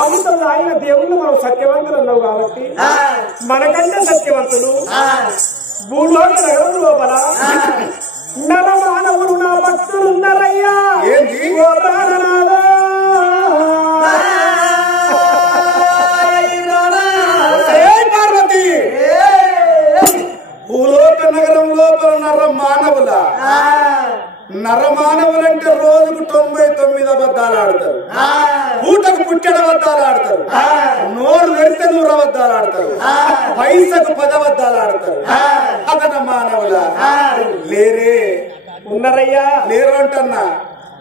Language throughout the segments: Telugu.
అవసరం ఆయన దేవుళ్ళు మనం సత్యవంతులు అన్నావు కాబట్టి మనకంటే సత్యవంతులు భూలోక నగరం లోపల నరమానవులు నా భక్తులు ఉన్నారయ్యా. పార్వతి భూలోక నగరం లోపల నరమానవులంటే రోజుకు 99 అబద్ధాలు ఆడతారు, పూటకు పుట్టెడ అబద్ధాలు ఆడతారు, నోరు వెడితే 100 అబద్ధాలు ఆడతారు, పైసకు 10 అబద్ధాలు ఆడతారు. అదన మానవుల లేరే ఉన్నారయ్యా. లేరు అంటన్నా.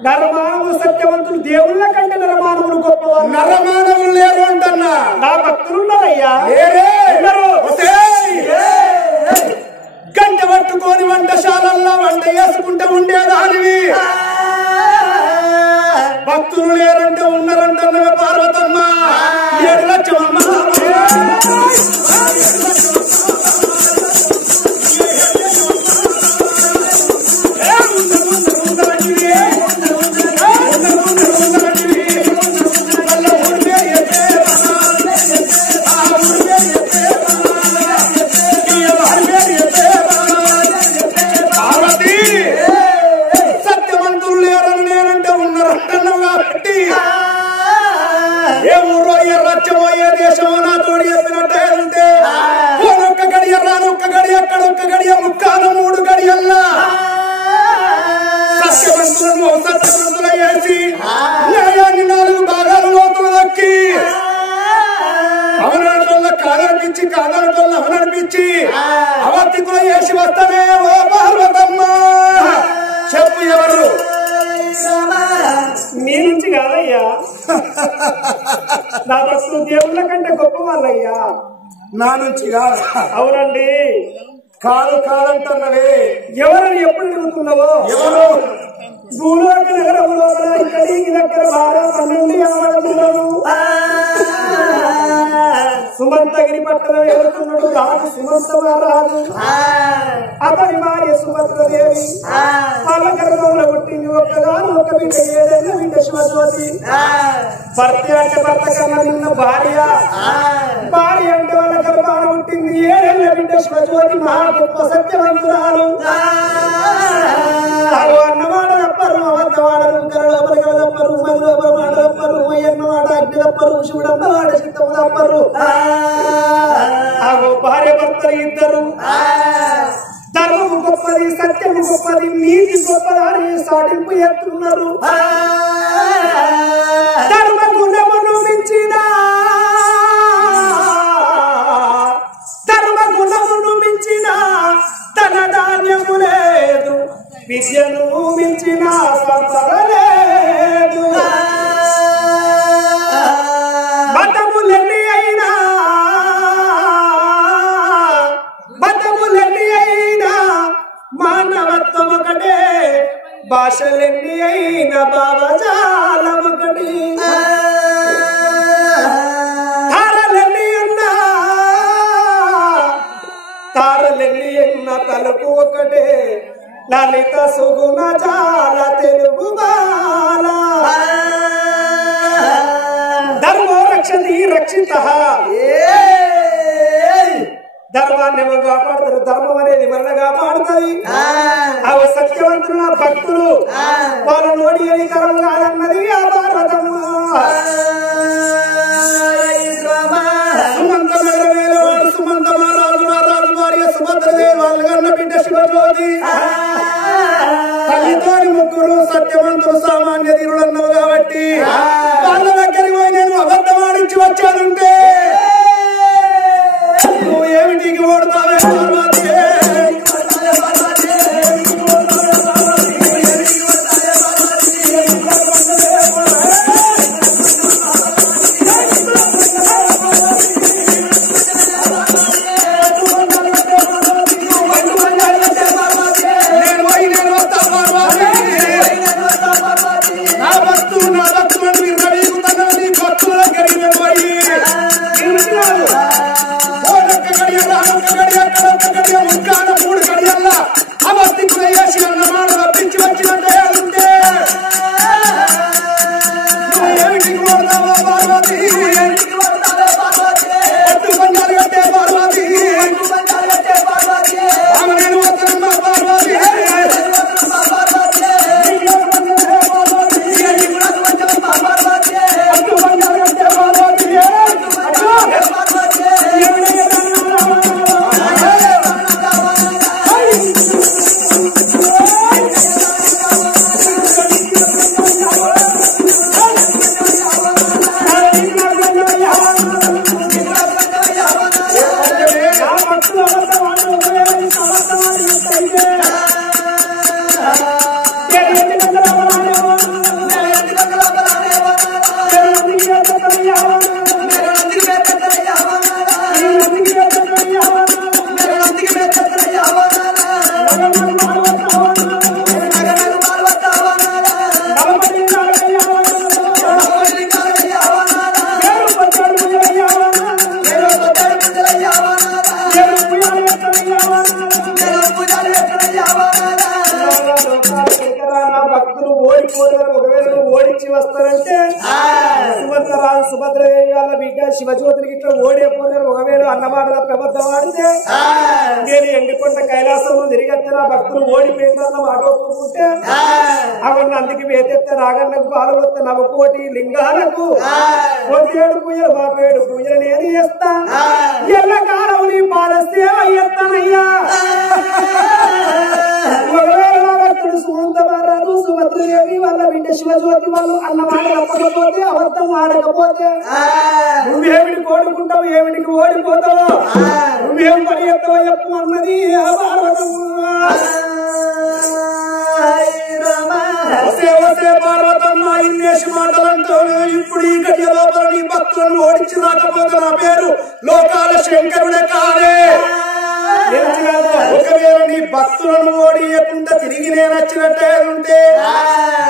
నరమానవులు సత్యవంతులు దేవుళ్ళ కంటే నరమానవులు గొప్పవారు. నరమానవులు లేరు అంటన్నా. నా భక్తులు ఉన్నారయ్యా. గంట పట్టుకొని వంటశాలల్లో వంట వేసుకుంటే ఉండేదానివి. భక్తులు లేరంటే ఉన్నారంటున్నవే పార్వతమ్మ. 7 లక్షలమ్మ. అవనర్పించి అవతికులు చేసి వస్తానే ఓ పార్వతమ్మ. చెప్పు ఎవరు? నీ నుంచి కాదయ్యా. నా భక్తులు దేవుళ్ళ కంటే గొప్ప వాళ్ళయ్యా. నా నుంచి కాదు. అవునండి. కాదు కాదంటున్నవే. ఎవరని ఎప్పుడు తిరుగుతున్నావో? ఎవరు? భూలోక నగరం లోపల ఇక్కడికి దగ్గర బాగా 12 ఆడపిల్లలు సుమంతగిరి పట్టణం వెళ్తున్నాడు. రాజు సుమంత మహారాజు, అతని భార్య సుభద్రదేవి. వాళ్ళ గర్భంలో పుట్టింది ఒక్కగాను ఒక బిడ్డ, 7 ఏళ్ల బిడ్డ శివజ్యోతి. భర్త అంటే భర్త కన్నా నిన్న భార్య, భార్య అంటే వాళ్ళ గర్భాన పుట్టింది 7 ఏళ్ల బిడ్డ శివజ్యోతి. మహా గొప్ప సత్యవంతురాలు. అన్నమాట తప్పరు, అబద్ధవాడరు, లోపల తప్పరు, మరి లోపల మాట తప్పరు, అన్నమాట అగ్ని తప్పరు, శివుడు అన్నమాట చిత్తము తప్పరు. భార్య భర్తలు ఇద్దరు. ధర్మము గొప్పది, సత్యము గొప్పది, నీతి గొప్పదని సాటింపు ఎత్తున్నారు. ధర్మ గుణమును మించిన తన ధాన్యము లేదు, విద్యను మించిన సంపద లేదు. మతములెన్ని అయినా మానవత్వం ఒకటే, భాషలెన్ని అయినా భావజాలం ఒకటి. తారలెన్ని ఉన్న తలుపు ఒకటే, లలిత సుగుణ జాల తెలుగు బాల. ధర్మో రక్షతి రక్షిత. ధర్మాన్ని ఎవరు కాపాడతారు? ధర్మం అనేది మన కాపాడుతుంది. అవి సత్యవంతుల భక్తులు వాళ్ళ నోడి అధికారం కాదన్నది ఆ పార్వతమ్మ. సుమంత నగరమేలో సుమంత మహారాజు భార్య సుభద్రదేవి వాళ్ళ కన్న బిడ్డ శివజ్యోతి. తల్లితోని ముగ్గురు సత్యవంతులు సామాన్య తీరులు అన్నవు కాబట్టి వాళ్ళ దగ్గరికి పోయి నేను అబద్ధం ఆడించి వచ్చానంటే నువ్వు ఏమిటికి ఓడతావే పార్వతి? నా భక్తులు మీరు సుమంతరాజు సుభద్రదేవి వాళ్ళ బిడ్డ శివజ్యోతికి ఇట్లా ఓడిపోయినారు. ఒకవేళ అన్నమాటల ప్రబద్ధం ఆడితే నేను ఎండికొండ కైలాసంలో తిరిగెత్తిన భక్తులు ఓడిపోయిందన్న మాట ఒప్పుకుంటే అవన్నీ అందుకు వేతెత్తే రాగన్నకు పాల్గొత్తే నవకోటి లింగాలకు పొద్దేడు పూజలు మా పేడు పూజలు నేను చేస్తా ఎల్లకాలం నీ పాలసేవ ఎత్తానయ్యా. ఒకవేళ నా భక్తుడు సుమంతమారాజు సుభద్రదేవి వాళ్ళ బిడ్డ శివజ్యోతి వాళ్ళు అన్నమాట తప్పకపోతే అబద్ధం ఆడకపోతే నువ్వేమిటి కోరుకుంటావు, ఏమిటికి ఓడిపోతావు, నువ్వేం పని ఎత్తావో చెప్పు అన్నది పార్వతమ్మ. ఇన్నేసి మాటలంటూ ఇప్పుడు ఈ గడియ లోపల నీ భక్తులను ఓడించి రాకపోతే నా పేరు లోకాల శంకరుడే కాదే. ఒకవేళ నీ భక్తులను ఓడియకుండా తిరిగి నేను వచ్చినట్టే ఉంటే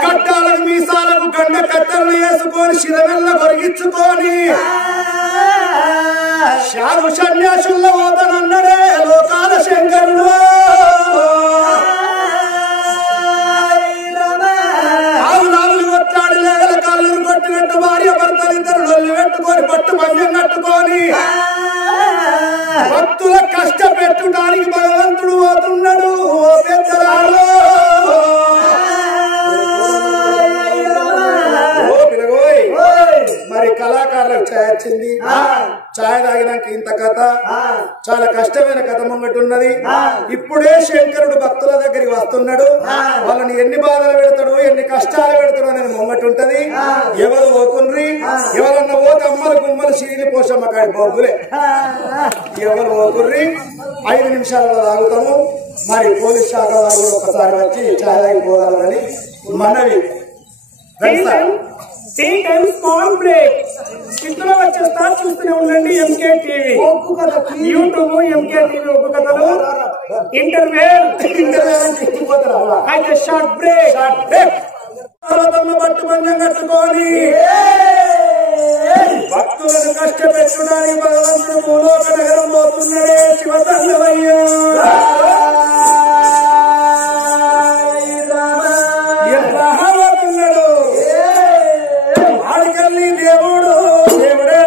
కట్టాలకు మీసాలకు గండ కట్టెలను వేసుకొని శిరవెల్ల కొరిగించుకొని శాలు సన్యాసుల్లో పోతానన్నాడే లోకాల శంకరుడు. ఆవులావులు కొట్లాడి లేగల కళ్ళు కొట్టినట్టు భార్య భర్తలు ఇద్దరు నొల్లి పెట్టుకొని పట్టు పంజం కట్టుకొని భక్తుల కష్టపెట్టడానికి భగవంతుడు పోతున్నాడు. ఓ పెద్దరాలు మరి కళాకారులకు ఛాయ్ వచ్చింది. ఛాయ్ తాగినాక ఇంత కథ చాలా కష్టమైన కథ ముంగట్టున్నది. ఇప్పుడే శంకరుడు భక్తుల దగ్గరికి వస్తున్నాడు. వాళ్ళని ఎన్ని బాధలు పెడతాడు, ఎన్ని కష్టాలు పెడతాడు అనేది ముంగట్టుంటది. ఎవరు పోతుండ్రి, ఎవరన్నా పోతే అమ్మలు గుమ్మలు సీని పోషమ్మ కాడి బొగ్గులే. ఎవరు పోతుండ్రి 5 నిమిషాలలో తాగుతాము. మరి పోలీస్ శాఖ వారు ఒకసారి వచ్చి ఛాయ్ తాగి పోదాలని మనవి. ఇందులో వచ్చేస్తా చూస్తూనే ఉండండి. MK TV YouTube MK TV ఒక్క కథలు ఇంటర్వెల్ అయితే షార్ట్ బ్రేక్. పట్టు పంజం కట్టుకొని భక్తులను కష్టపెట్టడానికి భగవంతుడు భూలోక నగరం పోతున్నాడే శివతంగవయ్య. ఆడికెళ్ళి దేవుడు దేవుడే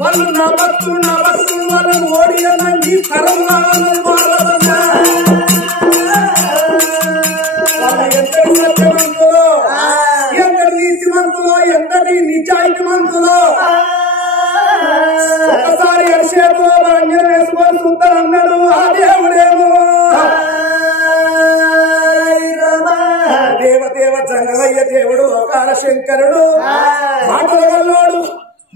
వాళ్ళు నా భక్తులు వాళ్ళని ఓడియనండి తరం ఎంతటి సత్యవంతులో, ఎంతటి నీతిమంతులో, ఎంతటి నిజాయితీమంతులో ఒకసారి అరిసేపు అంజన వేసుకొని చూస్తానన్నాడు. ఆ దేవుడేమో దేవదేవ జంగమయ్య దేవుడు లోకాల శంకరుడు. మాటల గల్లోడు,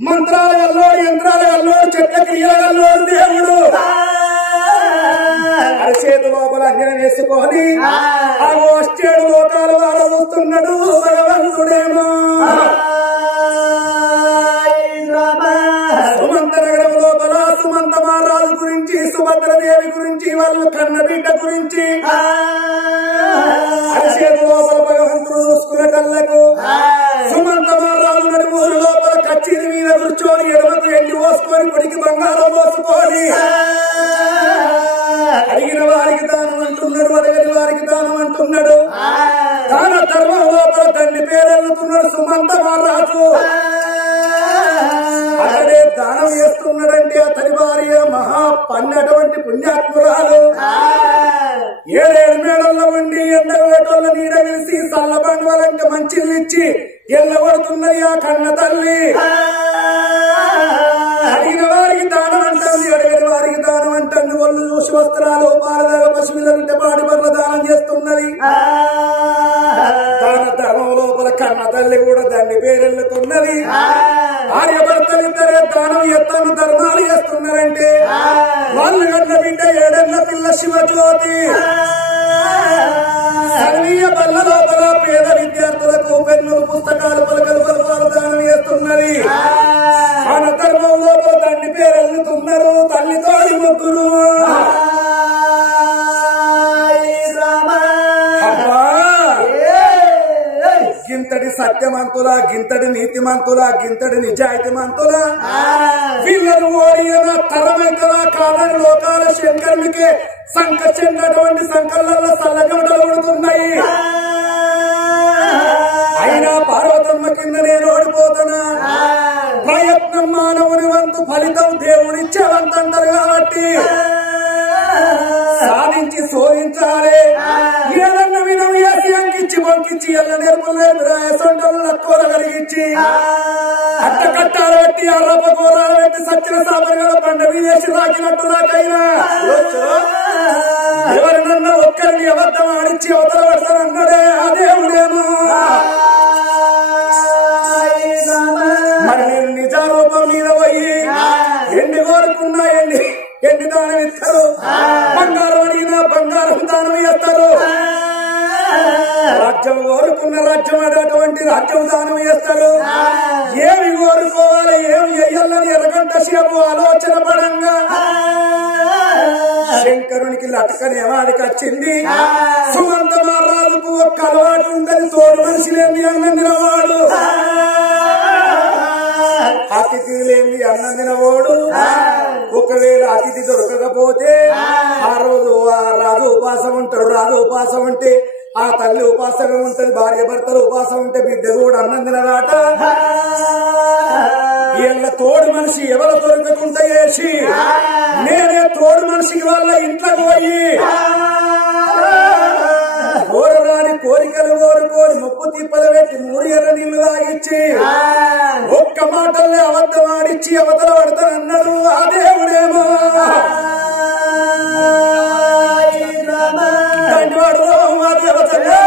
మంత్రాల గల్లోడు, యంత్రాల గల్లోడు, చెట్ల క్రియల గల్లోడు దేవుడు. అరిచేతు లోపల అంజన వేసుకొని ఆ వచ్చేడు లోకాలు ఆడబోతున్నాడు భగవంతుడేమో. సుమంత నగరం లోపల సుమంత మహారాజు గురించి, సుభద్రదేవి గురించి, వాళ్ళు కన్న బిడ్డ గురించి అరిచేతు లోపల భగవంతుడు చూసుకున్న కళ్ళకు సుమంత మహారాజు నడుమూరు లోపల కచ్చిరి మీద కూర్చొని ఎడమకు ఎండి పోసుకొని పొడికి బంగారం పోసుకొని అడిగిన వారికి దానం అంటున్నాడు, అడగని వారికి దానం అంటున్నాడు. దాన ధర్మం లోపల తండ్రి పేరెళ్తున్నాడు సుమంత మహారాజు. ఎవరున్నాడంటే అతని భార్య మహా పన్నటువంటి పుణ్యాత్మురాలు 7 మేడల్లో ఉండి ఎండ వేటోళ్ళ నీడ విలిసి సల్ల బండవాలంటే మంచిలు ఇచ్చి ఎల్లగొడుతున్నది ఆ కన్న తల్లి. అడిగిన వారికి దానం అంటుంది, అడిగిన వారికి దానం అంటుంది. ఒళ్ళు చూసి వస్త్రాలు పాలదాగ పశువులంటే పాడి బర్ల దానం చేస్తున్నది. దాన ధర్మం లోపల కన్న తల్లి కూడా దాన్ని పేరెళ్ళుతున్నది. భార్య భర్తలిద్దరే దానం ఎత్తను ధర్మాలు చేస్తున్నారంటే వాళ్ళు కన్న బిడ్డ 7 ఏళ్ల పిల్ల శివజ్యోతి సర్వీయ బల్ల లోపల పేద విద్యార్థులకు పెన్నులు పుస్తకాలు పలకలు పలకాలు దానం చేస్తున్నది. మన ధర్మం లోపల తండ్రి పేరెళ్ళుతున్నారు. తల్లితోడి ముగ్గురు గింతటి సత్యమంతుల, గింతటి నీతిమంతుల, గింతటి నిజాయితీమంతుల వీళ్ళను ఓడిన తరమైతలా కాదని లోకాల శంకరునికే సంక చెందినటువంటి సంకల్లో సల్లగొండలు ఉడుతున్నాయి. అయినా పార్వతమ్మ కింద నేను ఓడిపోతున్నా. ప్రయత్నం మానవుని వంతు, ఫలితం దేవుడిచ్చేవంతంటారు కాబట్టి సాధించి శోధించాలి. ఏదన్నా వినం వేసి అంకించి మొక్కించి ఎల్ల నేర్పులు లక్కువ కలిగించి అట్ట కట్టాలు పెట్టి అర్రప కూరాలు పెట్టి సచ్చిన సామర్గా పండ విదేశీ రాకినట్టు నాకైనా ఎవరినన్నా ఒక్కరిని అబద్ధం ఆడించి అవతల పడతానన్నాడే ఆ దేవుడేమో. మరి నేను నిజారూపం మీద పోయి ఎన్ని కోరుకున్నా ఎన్ని దానం ఇస్తారు. బంగారం అడిగినా బంగారం దానం చేస్తారు. రాజ్యం కోరుకున్న రాజ్యం అటువంటి రాజ్యం దానం చేస్తారు. ఏమి కోరుకోవాలి ఏమి చెయ్యాలని ఎరగంట సేపు ఆలోచన పడంగా శంకరునికి లటకనే వాడికి వచ్చింది. సుమంత మహారాజుకు ఒక్క అలవాటు ఉందని తోడు మనిషి లేని అన్నందినవాడు, అతిథి లేని అన్నందినవాడు. ఒకవేళ అతిథి దొరకకపోతే ఆ రోజు ఆ రాజు ఉపాసం ఉంటాడు. రాజు ఉపాసం ఉంటే ఆ తల్లి ఉపాసంగా ఉంటది. భార్య భర్తలు ఉపాసం ఉంటే బిడ్డ కూడా అన్నం తినరాట. వీళ్ళ తోడు మనిషి ఎవరు దొరకకుండా చేసి నేనే తోడు మనిషికి వాళ్ళ ఇంట్లోకి పోయి కోరరాని కోరికలు కోరుకోని ముప్పు తిప్పలు పెట్టి 3 ఎర్ర నీళ్లు తాగిచ్చి ఒక్క మాటల్ని అబద్ధం ఆడిచ్చి అవతల పడతానన్నాడు ఆ దేవుడేమో. తండ్రివాడు మా దేవతగా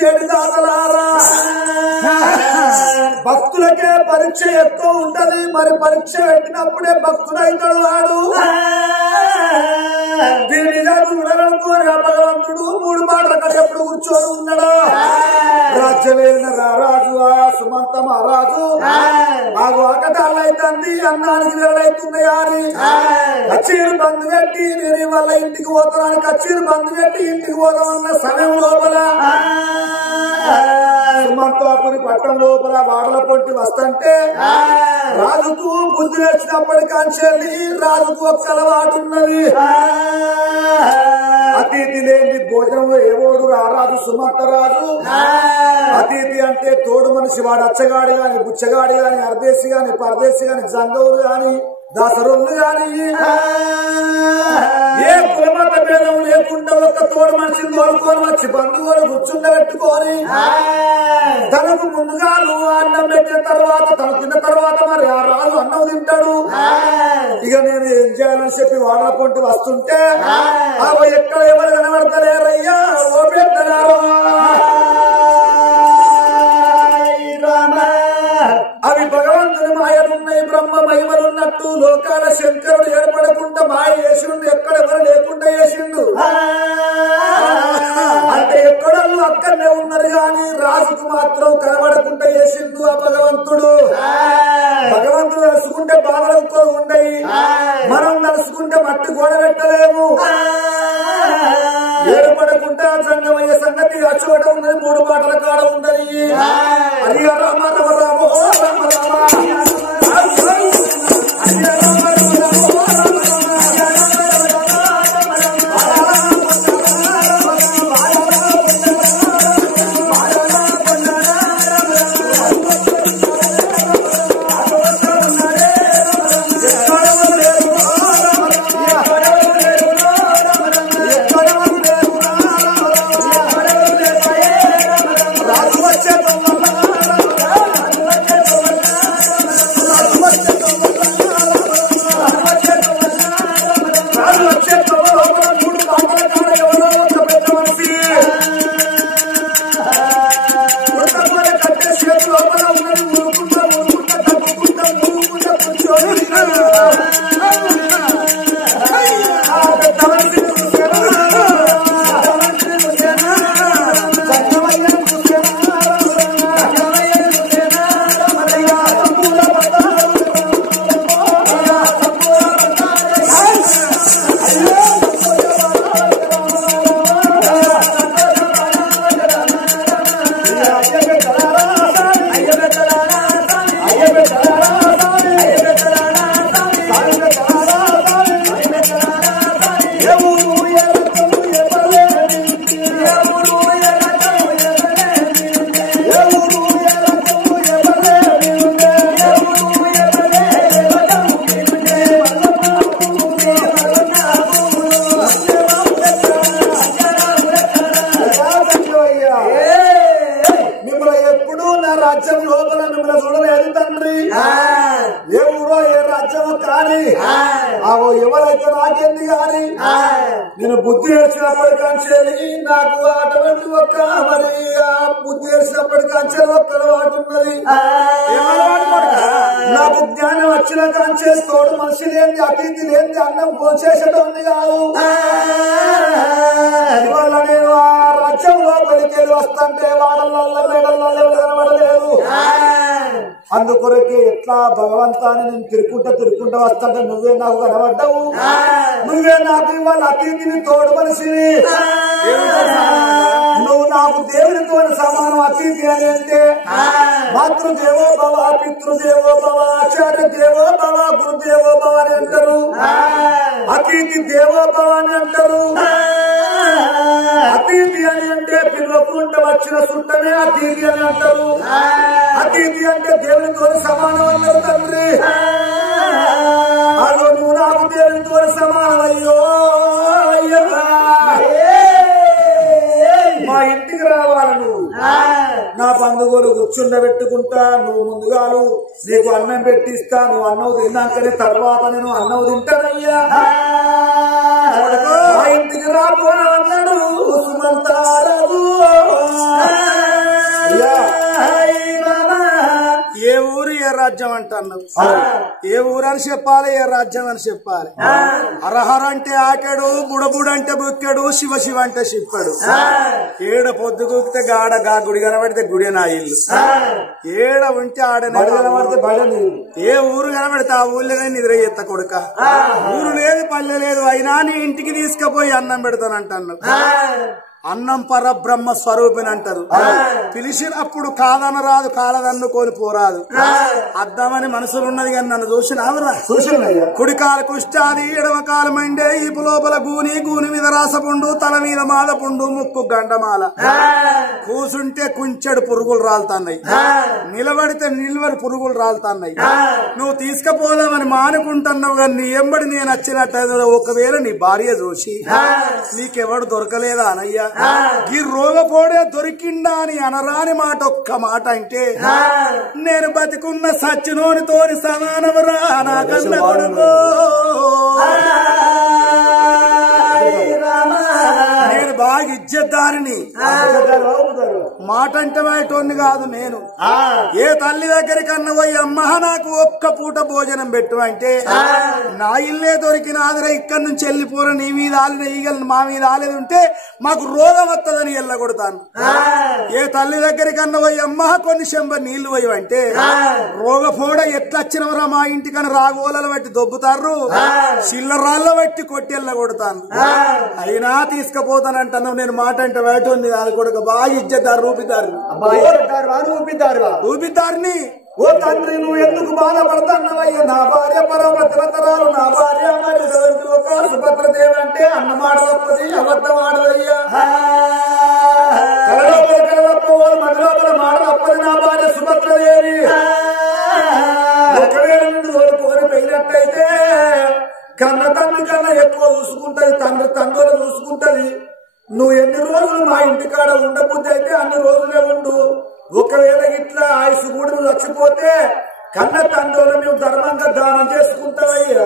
ఇచ్చేది దాతలారా భక్తులకే పరీక్ష ఎక్కువ ఉంటది మరి పరీక్ష పెట్టినప్పుడే భక్తుడైతాడు వాడు దీనిగా చూడాలనుకోని భగవంతుడు 3 మాటల కథ ఎప్పుడు కూర్చొని ఉన్నాడు రాజ్యవేలిన రారాజు సుమంత మహారాజు మాకు ఆకటాలైతుంది అన్నానికి నెలలైతుంది అని కచ్చీరు బంధు పెట్టి నేను వాళ్ళ ఇంటికి పోతానని కచ్చీరు బంధు పెట్టి ఇంటికి పోతామన్న సమయం లోపల సుమంతాపురి పట్టం లోపల వాడల పొట్టి వస్తుంటే రాజుకు బుద్ధి వచ్చినప్పటికాంచెల్లి రాజుకు ఒక అలవాటు ఉన్నది అతిథి లేని భోజనం ఏవోడు రారాజు సుమంతరాజు అతిథి అంటే తోడు మనిషి వాడు అచ్చగాడి గాని బుచ్చగాడి గాని అర్దేశి గాని పరదేశి గాని జంగవులు గాని దాసరులు గాని ఏ కులమత భేదం లేకుండా ఒక తోడు మనిషిని తోలుకొని వచ్చి బంధువులు గుర్చుండబెట్టుకొని తనకు ముందుగా అన్నం పెట్టిన తర్వాత తను తిన్న తర్వాత మరి ఆ రాజు అన్నం తింటాడు ఇక నేను ఏం చేయాలని చెప్పి వాడల పొంటి వస్తుంటే అవి ఎక్కడ ఎవరు కనబడతలేరయ్యా ఓ పెద్దలారా అవి భగవంతుని మాయలున్నాయి బ్రహ్మ మహిమలున్నట్టు లోకాల శంకరుడు ఏర్పడకుండా మాయ చేసిండు ఎక్కడెవరు లేకుండా చేసిండు అంటే ఎక్కడో అక్కడనే ఉన్నారు గాని రాజుకు మాత్రం కనబడకుండా చేసిండు ఆ భగవంతుడు భగవంతుడు నడుచుకుంటే బాధలతో ఉండయి మనం నడుచుకుంటే మట్టి గోడ పెట్టలేము ఏర్పడకుండా సంగమయ్యే సంగతి అచ్చోట ఉన్నది 3 మాటల కాడ ఉన్నది హరి రామ రామ రామ రామ రామ నేను బుద్ధి వచ్చినప్పటికంచేది నాకు అటువంటి ఒక్క మరి బుద్ధి వచ్చినప్పటికంచేది ఒక్క అలవాటు ఉన్నది నాకు జ్ఞానం వచ్చిన కంచే తోడు మనిషి లేని అతిథి లేని అన్నం పోసేసడం కాదు ఇవాళ నేను ఆ రాజ్యంలో పలికేది వస్తుంటే వాళ్ళ మేడల్లో కనబడలేదు అందుకొరకే ఎట్లా భగవంతాన్ని నేను తిరుక్కుంటా వస్తుంటే నువ్వే నాకు కనబడ్డావు నువ్వే నాకు ఇవాళ అతిథిని తోడు మనిషిని నువ్వు నాకు దేవునితో సమానం అతిథి అని అంటే మాతృదేవో భవ పితృదేవో భవ ఆచార్య దేవో భవ గురుదేవో భవ అని అంటారు అతిథి దేవో భవ అని అంటారు అతిథి అని అంటే పిల్లకుంట వచ్చిన సుట్టమే అతిథి అని అంటారు అతిథి అంటే దేవునితో సమానం అన్నారు తండ్రి అదో నువ్వు నాకు దేవునితో సమానం అయ్యో అయ్యా మా ఇంటికి రావాలి నువ్వు నా బంధువులు కూర్చుండబెట్టుకుంటా నువ్వు ముందుగాలు నీకు అన్నం పెట్టిస్తా నువ్వు అన్నం తిన్నాకనే తర్వాత నేను అన్నం తింటానయ్యా మా ఇంటికి రాబోనన్నాడు సుమంతారాజు రాజ్యం అంటున్నావు. ఏ ఊరని చెప్పాలి, ఏ రాజ్యం అని చెప్పాలి. హరహర అంటే ఆకెడు, బుడబుడు అంటే బుక్కెడు, శివ శివ అంటే శిప్పడు. ఏడ పొద్దు కూకితే గాడ గా గుడి కనబడితే గుడి నా ఇల్లు. ఏడ ఉంటే ఆడనే కనబడితే బడ నీళ్ళు. ఏ ఊరు కనబడితే ఆ ఊళ్ళోనే నిద్ర ఎత్త కొడుక. ఊరు లేదు పల్లె లేదు, అయినా నీ ఇంటికి తీసుకుపోయి అన్నం పెడతానంటున్నావు. అన్నం పరబ్రహ్మ స్వరూపిని అంటారు. పిలిచినప్పుడు కాదనరాదు, కాలదన్నుకొని పోరాదు. అద్దామని మనసులున్నది కానీ నన్ను చూసినావురా. కుడికాల కుష్టాది, ఎడమ కాలమండే, ఈపు లోపల గూని, గూని మీద రాసపుండు, తల మీద మాదపుండు, ముక్కు గండమాల. కూసుంటే కుంచెడు పురుగులు రాలుతున్నాయి, నిలబడితే నిల్వని పురుగులు రాలుతున్నాయి. నువ్వు తీసుకుపోదామని మానుకుంటున్నావు కానీ నీ ఎంబడి నేను వచ్చినట్టు ఒకవేళ నీ భార్య చూసి నీకెవడు దొరకలేదా అనయ్యా, ఈ రోగపోడే దొరికిందా అని అనరాని మాట ఒక్క మాట అంటే నేను బతికున్న సచ్చినోనితోని సమానమరా నా కన్న కొడుకో. నేను బాగా ఇజ్జద్దారిని, మాట అంటే బయటోని కాదు నేను. ఏ తల్లి దగ్గరికి అన్న పోయి అమ్మ నాకు ఒక్క పూట భోజనం పెట్టు అంటే నా ఇల్లే దొరికినాదిరా, ఇక్కడి నుంచి వెళ్ళిపోరా, నీ మీద ఆలిన ఈగలు మా మీద ఆలేదు ఉంటే మాకు రోగం వస్తుందని ఎల్లగొడతాను. ఏ తల్లి దగ్గరికి అన్న పోయి అమ్మ కొన్ని చెంబ నీళ్లు పోయి అంటే రోగపోడ ఎట్లా వచ్చినవరా మా ఇంటికని రాగోలలు బట్టి దొబ్బుతారు, చిల్లరాళ్ళ బట్టి కొట్టి ఎల్లగొడతాను. అయినా తీసుకుపోతానంటున్నావు. నేను మాట అంటే బయట ఉంది అది కూడా బాగా ఇజ్జతారు ఊపిదారిని. ఓ తండ్రి నువ్వు ఎందుకు బాధపడతాన్నవయ్యా, నా భార్య పరమతరతరాలు, నా భార్య మరి ఒక సుభద్రదేవి అంటే అన్నమాట తప్పది, అబద్ధం ఆడదయ్యా. కలలోపల కలవప్ప మది లోపల మాట తప్పది, నా భార్య సుభద్రదేవి. ఒకవేళ నుండి కోరి పోయినట్టయితే కన్న తండ్రి కన్నా ఎక్కువ చూసుకుంటది, తండ్రి తండ్రులు చూసుకుంటది. నువ్వు ఎన్ని రోజులు మా ఇంటికాడ ఉండబుద్ధి అయితే అన్ని రోజులే ఉండు. ఒకవేళ ఇట్లా ఆయుసు కూడా నువ్వు చచ్చిపోతే కన్న తండ్రులు నువ్వు ధర్మంగా దానం చేసుకుంటావయ్యా.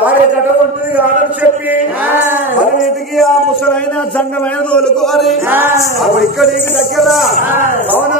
భార్య గట ఉంటుంది కాదని చెప్పి ఇంటికి ఆ ముసలైన సంఘమైన తోలుకోవాలి. అప్పుడు ఇక్కడికి దగ్గర భవన